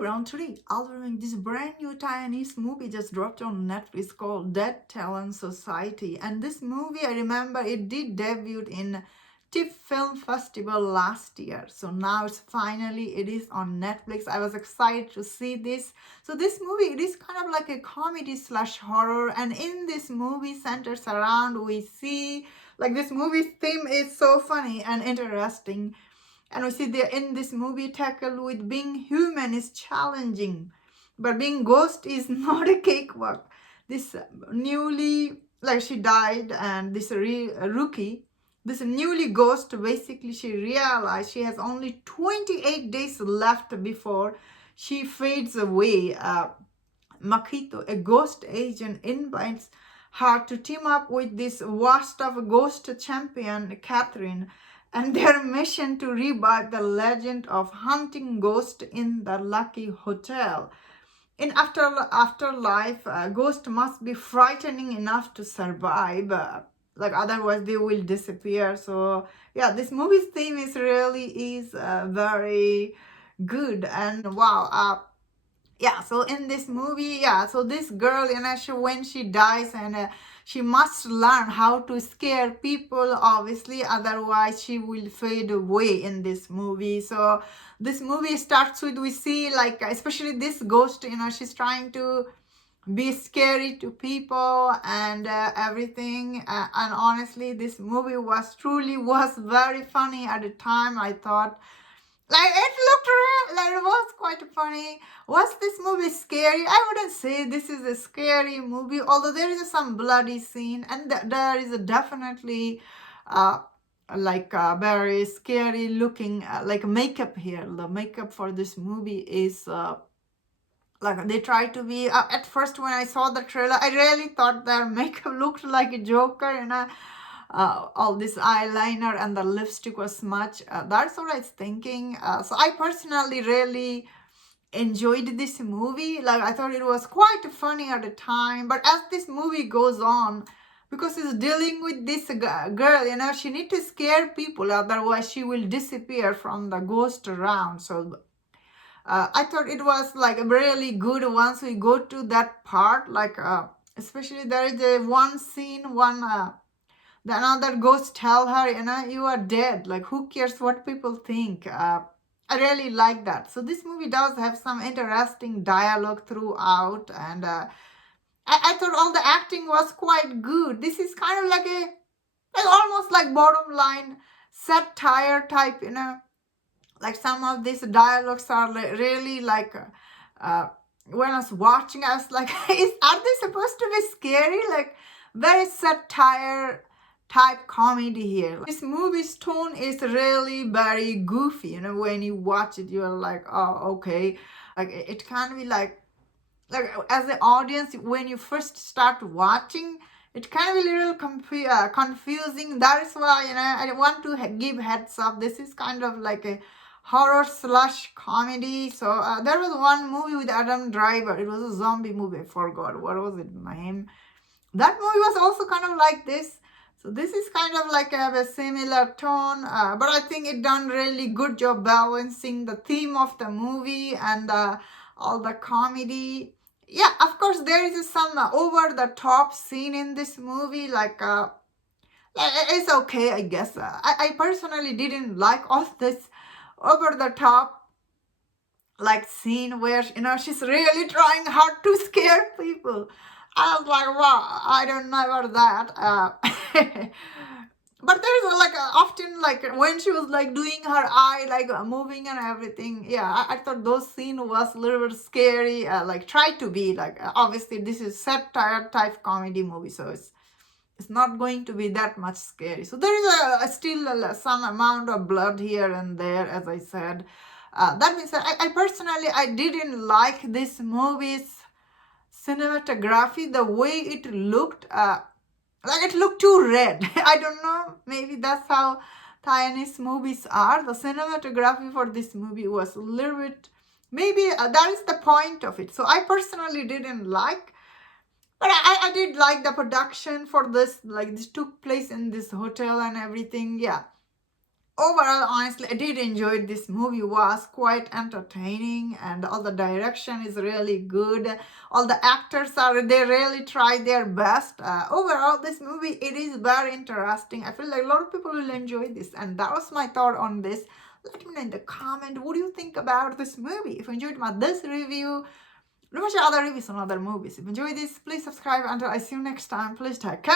Round 3. Alvin, this brand new Chinese movie just dropped on Netflix called Dead Talent Society. And this movie, I remember it did debut in TIFF Film Festival last year. So now it is on Netflix. I was excited to see this. So this movie, it is kind of like a comedy slash horror. And in this movie centers around, we see like this movie's theme is so funny and interesting, and we see there in this movie tackle with being human is challenging, but being ghost is not a cakewalk. This newly, like she died, and this rookie, this newly ghost, basically she realized she has only 28 days left before she fades away. Makito, a ghost agent, invites her to team up with this vast of a ghost champion, Catherine, and their mission to revive the legend of hunting ghosts in the Lucky Hotel. In afterlife, ghosts must be frightening enough to survive. Like otherwise they will disappear. So yeah, this movie's theme is very good. And wow, yeah, so in this movie, yeah, so this girl, when she dies, and she must learn how to scare people, obviously, otherwise she will fade away in this movie. So this movie starts with, we see like especially this ghost, she's trying to be scary to people and everything, and honestly this movie was very funny at the time. I thought like it looked real, like it was quite funny. Was this movie scary? I wouldn't say this is a scary movie, although there is some bloody scene, and there is a definitely uh like a very scary looking like makeup here. The makeup for this movie is like they try to be at first when I saw the trailer, I really thought their makeup looked like a Joker, all this eyeliner and the lipstick was smudged. That's what I was thinking. So I personally really enjoyed this movie. Like I thought it was quite funny at the time, but as this movie goes on, because it's dealing with this girl, she need to scare people, otherwise she will disappear from the ghost around. So I thought it was like really good once we go to that part, like especially there is a one scene, the another ghost tell her, you are dead. Like who cares what people think? I really like that. So this movie does have some interesting dialogue throughout, and I thought all the acting was quite good. This is kind of like almost like bottom line satire type, like some of these dialogues are really like when I was watching I was like are they supposed to be scary, like very satire type comedy here. This movie's tone is really very goofy, when you watch it you're like, oh okay, like it can be like as the audience when you first start watching it can be a little confusing. That is why I want to give heads up, this is kind of like a horror slash comedy. So there was one movie with Adam Driver, it was a zombie movie, I forgot what was it name. That movie was also kind of like this. So this is kind of like a similar tone, but I think it done really good job balancing the theme of the movie and all the comedy. Yeah, of course there is some over the top scene in this movie, like it's okay, I guess. I personally didn't like all this over the top like scene where she's really trying hard to scare people. I was like, wow, I don't know about that. But there's like often like when she was like doing her eye like moving and everything. Yeah, I thought those scene was a little bit scary. Like try to be like obviously this is satire type comedy movie, so it's not going to be that much scary. So there is still some amount of blood here and there, as I said. That means that I personally I didn't like this movie's cinematography, the way it looked. Like it looked too red. I don't know. Maybe that's how Taiwanese movies are. The cinematography for this movie was a little bit. Maybe that is the point of it. So I personally didn't like. But I did like the production for this. Like this took place in this hotel and everything. Yeah. overall, honestly, I did enjoy it. This movie. Was quite entertaining, and all the direction is really good. All the actors they really try their best. Overall, this movie, it is very interesting. I feel like a lot of people will enjoy this, and that was my thought on this. Let me know in the comment what do you think about this movie. If you enjoyed this review, watch other reviews on other movies. If you enjoyed this, please subscribe. Until I see you next time, please take care.